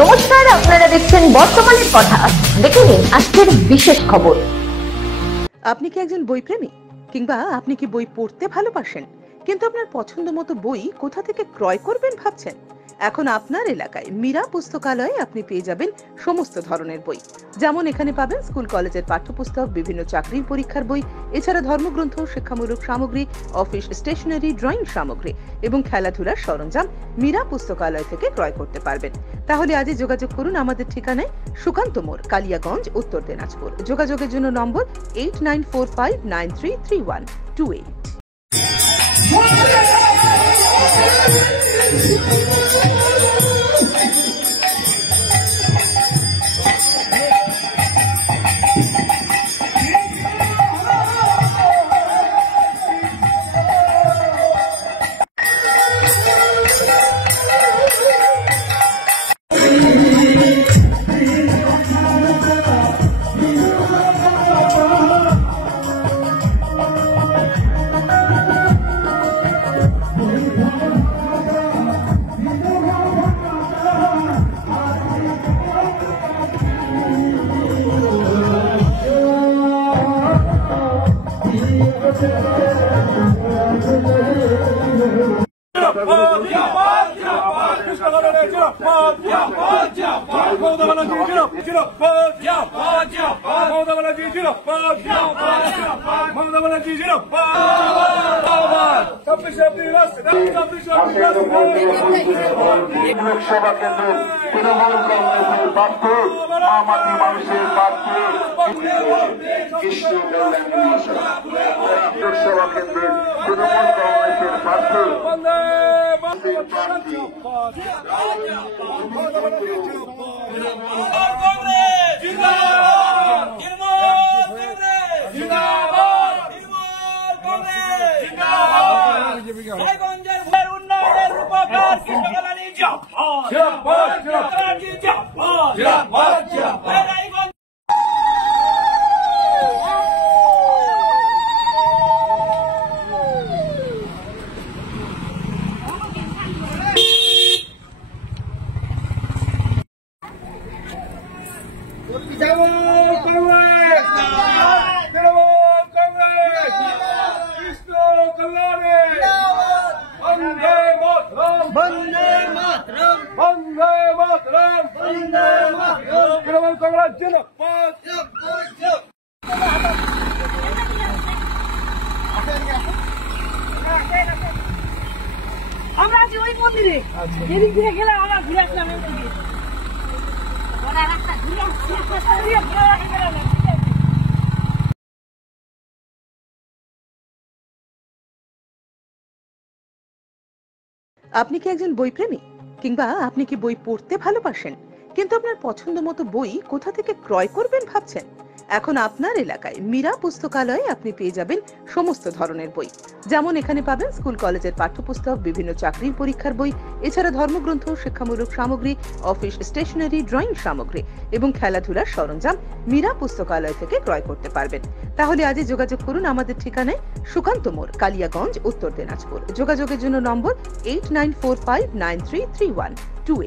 নমস্কার, আপনারা দেখছেন বর্তমানের কথা। দেখে নিন আজকের বিশেষ খবর। আপনি কি একজন বই প্রেমী, কিংবা আপনি কি বই পড়তে ভালোবাসেন, কিন্তু আপনার পছন্দ মতো বই কোথা থেকে ক্রয় করবেন ভাবছেন? এখন আপনার এলাকায় মীরা পুস্তকালয়ে আপনি পেয়ে যাবেন সমস্ত ধরনের বই। যেমন এখানে পাবেন স্কুল কলেজের পাঠ্যপুস্তক, বিভিন্ন চাকরির পরীক্ষার বই, এছাড়া ধর্মগ্রন্থ, শিক্ষামূলক সামগ্রী, অফিস স্টেশনারি, ড্রয়িং সামগ্রী এবং খেলাধুলার সরঞ্জাম মীরা পুস্তকালয় থেকে ক্রয় করতে পারবেন। তাহলে আজই যোগাযোগ করুন আমাদের ঠিকানায়, সুকান্ত মোড়, কালিয়াগঞ্জ, উত্তর দিনাজপুর। যোগাযোগের জন্য নম্বর 8945933128। লোকসভা কেন্দ্র তৃণমূল কংগ্রেসের প্রার্থী, মামাটি মানুষের প্রার্থী কৃষ্ণ কল্যাণ লোকসভা কেন্দ্রের তৃণমূল কংগ্রেসের প্রার্থী আমরা আছি ওই মন্দিরে, এদিক দিয়ে গেলাম, আমরা ঘুরে আসলাম এই মন্দিরে। আপনি কি একজন বই প্রেমী, কিংবা আপনি কি বই পড়তে ভালোবাসেন, কিন্তু আপনার পছন্দ মতো বই কোথা থেকে ক্রয় করবেন ভাবছেন? এখন আপনার এলাকায় মীরা পুস্তকালয়ে আপনি পেয়ে যাবেন সমস্ত ধরনের বই। যেমন এখানে পাবেন স্কুল কলেজের পাঠ্যপুস্তক, বিভিন্ন চাকরির পরীক্ষার বই, এছাড়া ধর্মগ্রন্থ, শিক্ষামূলক সামগ্রী, অফিস স্টেশনারি, ড্রয়িং সামগ্রী এবং খেলাধুলার সরঞ্জাম মীরা পুস্তকালয় থেকে ক্রয় করতে পারবেন। তাহলে আজই যোগাযোগ করুন আমাদের ঠিকানায়, সুকান্ত মোড়, কালিয়াগঞ্জ, উত্তর দিনাজপুর। যোগাযোগের জন্য নম্বর 8945933128।